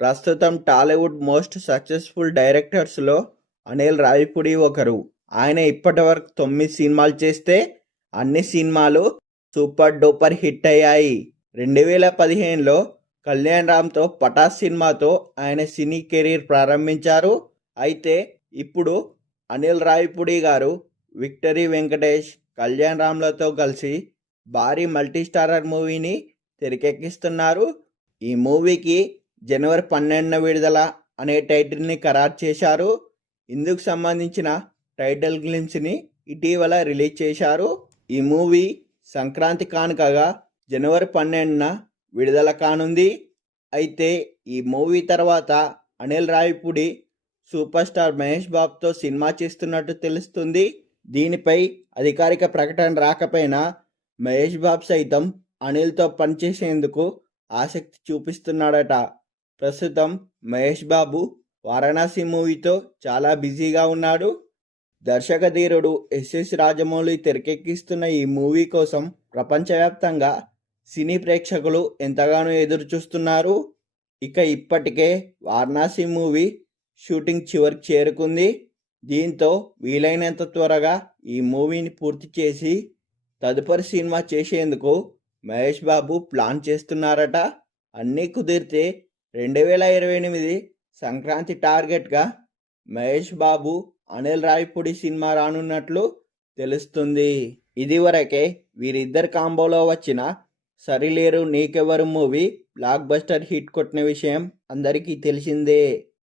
ప్రస్తుతం Tollywood most successful డైరెక్టర్స్లో అనిల్ రావిపూడి ఒకరు. ఆయన ఇప్పటివరకు 9 సినిమాలు చేస్తే అన్ని సినిమాలు సూపర్ డూపర్ హిట్ అయ్యాయి. 2015లో కళ్యాణ్ రామ్తో పటాస్ సినిమాతో ఆయన సినీ కెరీర్ ప్రారంభించారు. అయితే ఇప్పుడు అనిల్ రావిపూడి గారు విక్టరీ వెంకటేష్, కళ్యాణ్ రామ్లతో కలిసి భారీ మల్టీస్టారర్ మూవీని తెరకెక్కిస్తున్నారు. ఈ మూవీకి జనవరి 12న విడుదల అనే టైటిల్ని ఖరారు చేశారు. ఇందుకు సంబంధించిన టైటిల్ గ్లిమ్స్ని ఇటీవల రిలీజ్ చేశారు. ఈ మూవీ సంక్రాంతి కానుకగా జనవరి 12న విడుదల కానుంది. అయితే ఈ మూవీ తర్వాత అనిల్ రావిపూడి సూపర్ స్టార్ మహేష్ బాబుతో సినిమా చేస్తున్నట్టు తెలుస్తుంది. దీనిపై అధికారిక ప్రకటన రాకపోయినా మహేష్ బాబు సైతం అనిల్తో పనిచేసేందుకు ఆసక్తి చూపిస్తున్నాడట. ప్రస్తుతం మహేష్ బాబు వారణాసి మూవీతో చాలా బిజీగా ఉన్నాడు. దర్శకధీరుడు ఎస్ఎస్ రాజమౌళి తెరకెక్కిస్తున్న ఈ మూవీ కోసం ప్రపంచవ్యాప్తంగా సినీ ప్రేక్షకులు ఎంతగానో ఎదురు చూస్తున్నారు. ఇక ఇప్పటికే వారణాసి మూవీ షూటింగ్ చివరికి చేరుకుంది. దీంతో వీలైనంత త్వరగా ఈ మూవీని పూర్తి చేసి తదుపరి సినిమా చేసేందుకు మహేష్ బాబు ప్లాన్ చేస్తున్నారట. అన్నీ కుదిరితే 2028 సంక్రాంతి టార్గెట్గా మహేష్ బాబు అనిల్ రావిపూడి సినిమా రానున్నట్లు తెలుస్తుంది. ఇదివరకే వీరిద్దరి కాంబోలో వచ్చిన సరిలేరు నీకెవరు మూవీ బ్లాక్ బస్టర్ హిట్ కొట్టిన విషయం అందరికీ తెలిసిందే.